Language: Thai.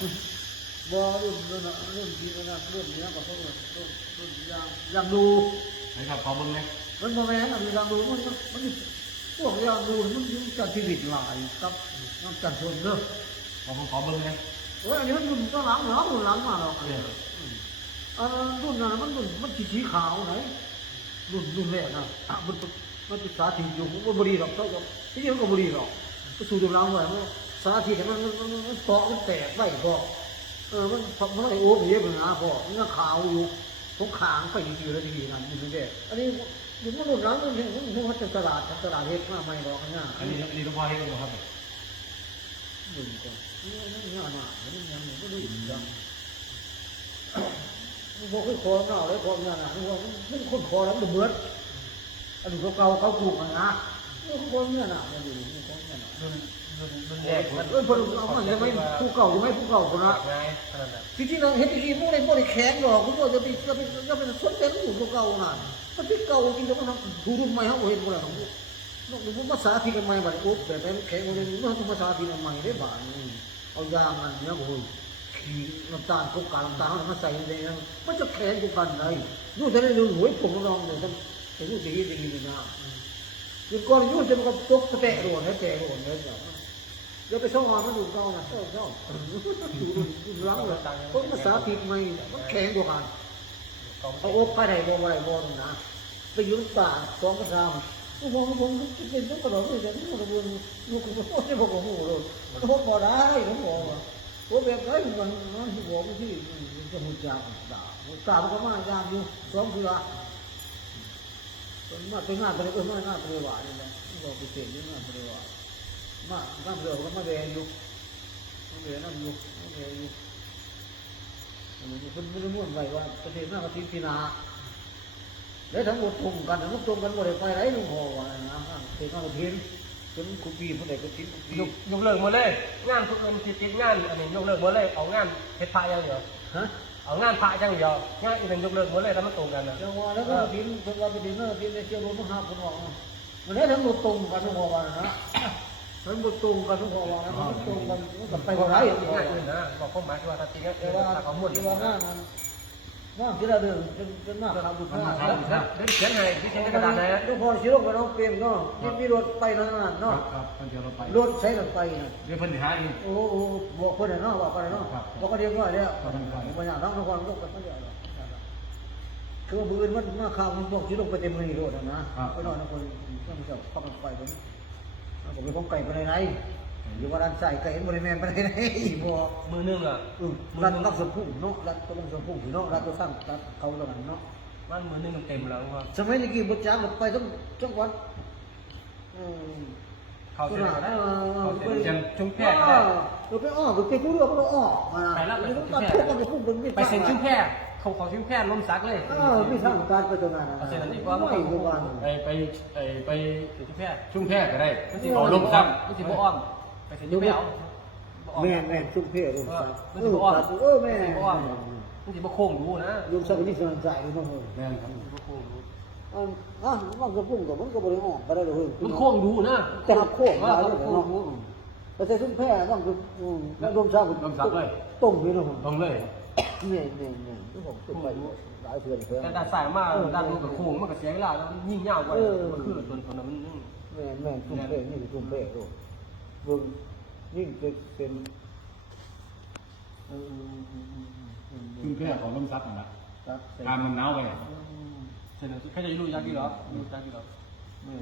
บ่รุ่นรุ่นรุ่นที่นะรุ่นนี้ก็ต้องรุ่นรุ่นยางยางดูนะครับขอเบิ่งเลยมันบ่แม่นอันนี้ยางดูมันมันพวกยางดูมันมีการชีวิตหลายครับน้ำกันชนเด้อขอผมขอเบิ่งเลยโอ้ยอันนี้มันรุ่นก็หลังหลังรุ่นหลังมาหรอกเอออันรุ่นนั้นมันรุ่นมันสีขาวไหนรุ่นรุ่นแรกนะอะมันมันเป็นสาธิตอยู่มันบริหรอกเท่ากับที่ยังก็บริหรอกก็สู่ตำรางไว้มัน สาธิตมันมันมันมันเกาะมันแตกไว้เกาะเออมันมันไอโอ้เยอะเป็นนะพ่อมันขาวอยู่ตรงขางไปดีๆแล้วดีๆนะมันแก่อันนี้อยู่มันรุ่นหลังมันมันมันมันจะตลาดตลาดเฮ็ดมาไม่หรอกนะอันนี้อันนี้หลวงพ่อเฮ็ดอยู่ครับรุ่นก่อนนี่นี่นี่มานี่ยังไม่ได้จังบอกให้คอเงาเลยคอเงาหนักมันมันคนคอแล้วมันเบิดอันนี้เขาเก่าเขาปลูกมันนะ มันคอเงาหนักมันอยู่มันคอเงาหนักรุ่นรุ่นรุ่นแรเด็กมันเออพอเอามันยังไม่ผู้เก่าไม่ผู้เก่าคนละง่ายขนาดนั้นที่ที่เราเห็นที่พวกนี้พวกนี้แข็งหรอกคุณก็จะไปจะไปจะไปสนใจมันอยู่พวกเก่าน่ะมันที่เก่าจริงๆมันทำผู้รุ่นใหม่เขาเห็นหมดแล้วนอกจากภาษาที่กันใหม่บัดโอ้แบบนั้นแข็งมันมันต้องภาษาที่กันใหม่ได้บางเอายางมันเนี่ยโอ้ยขี้น้ำตาลพวกกาน้ำตาลมันใส่ในนั้นมันจะแข็งกูกันเลยนู่นจะได้ดูหวยผมลองเลยท่านแต่นู่นจะยิ่งจะ ยิ่งนก่อนนู่นจะมันก็ตกแตะโดนให้แตะโดนเลยเดี๋ยวเดี๋ยวไปช่องออมันดูเก่านะช่องช่องดูดูหลังเลยเพราะภาษาผิดใหมมันแข็งกว่ากันเอาอบไปไหนบ่ไหนบ่นะไปยู่ป่าสองกระซามผมผมผมเป็นต้องกระโดดเลยแต่ที่มันวนลูกผมไม่บอกผมเลยมันพบพอได้ผมบอกว่าผมแบบไรมันมันบอกที่จะมุจาตาตามันก็มายามอยู่สองคือละ มาเป็นงานเป็นเออมางานเป็นว่านี่แหละบอกไปเสียงานเป็นว่ามาน้ำเดือดก็มาแดงอยู่มาแดงน้ำอยู่มาแดงอยู่มันไม่ได้ม่วนไว้ว่าประเทศหน้าประเทศพินาแล้วทั้งหมดตรงกันทั้งหมดตรงกันหมดเลยไปไหนลุงพ่อว่านะประเทศหน้าประเทศจนคุปีผู้ใดก็ทิ้งยกยกเลิกหมดเลยงานทุกเงินที่ติดงานอันนี้ยกเลิกหมดเลยเอางานเฮ็ดพระอย่างเดียวฮะ เอางานพระอย่างเดียวงานอื่นยกเลิกหมดเลยแล้วมันตรงกันนะจังหวะแล้วก็ทิ้งคนว่าไปทิ้งแล้วทิ้งในเชียงรมมหาคนว่ามันได้ทั้งหมดตรงกันลุงพ่อว่านะทั้งหมดตรงกันลุงพ่อว่านะมันตรงกันมันไปกว่าไรงานอื่นนะบอกความหมายคือว่าถ้าติดงานแต่อื่นว่าถ้าเขาหมดที่ว่าหน้านั้ นว่าที่เราเดินเป็นเป็นมากทำบุญมากแล้วแล้วเดินเขียนให้ที่เขียนในกระดาษนะลุงพ่อชิโร่กับน้องเปรมเนาะที่มีรถไปทางนั้นครัเนาะบครับเดี๋ยวเราไปรถใช้รถไปนะเดี๋ยวเพิ่นสิหาเองโอ้โหบอกคนเนาะบอกคนเนาะครับบอกก็เรียบร้อยแล้วครับผมอยากรับนครก็กันไม่ได้หรอกคือว่าบืนมันมาข่าวมันบอกที่ลงไปเต็มมือรถนะไปนอนนครต้องเจ้าเข้าไปผมผมเป็นของไก่ไปไหน อยู่ว่าร้านใส่ไก่เห็นบริเวณไปไหนบ่มือหนึงอะอือร้านต้องสมพุ่งเนาะร้านต้องสมพุ่งเนาะร้านตัวตั้งเขาแล้วกันเนาะมันมือหนึงเต็มแล้วว่าสมัยนี้กี่บุจ้างไปต้องจังหวัดอืมเขาสุเสียราษฎร์นะเออเขาเสียจังชุมแพเอรอเราไปอ้อเราไปพูดเรื่องเราอ้อมาไม่ต้องการพวกมันจะพูดมันไม่ไปเซ็นชุมแพรเขาเขาชุมแพรล้มซักเลยเออไม่ทางการไปตรงนั้นเอาเซ็นอันนี้ว่าไม่รู้ว่าไปไปไปไปชุมแพรชุ่มแพร่ก็ได้มันสิเอาลมซับมันสิบ่อ้อม ไปเซ็นชุมแพรเอาบ่อ้อมแม่แม่ชุมเพรุ่มซับมันเอสิอบ่อ้อมเออแม่มันสิบ่อ้อมมันสิบ่โค้งดูนะยมซับนี่สนใจเนาะแม่นครับมันสิบ่โค้งดูอ่าอะมันก็พุ่งกับมันก็บริออกไปได้เลยมันโค้งดูนะจะโค้งว่ามาเขาเลยโค้งเนาะดูแต่ใส่ชุมแพมันคืออืมแล้วรวมซับตรงนี้เนาะลงเลยเนี่ยเนี่ยเนี่ยทุกคนไปหลายเพื่อนเพื่อนแต่ด้านซ้ายมาด้านนู้นกับโค้งมันก็เสียเวลาแล้วมันยิ่งยาวกว่ามันคือตัวตัวนั้นมันแม่แม่ชุมเพนี่คือชุมเพลูก เบิ่งยิ่งเป็นเป็นเออชุ่มแพร่ของลมซับนั่นล่ะครับการมันหนาวไป เสนอแค่จะรู้ยักษ์ดีหรอรู้ยักษ์ดีหรอ แม่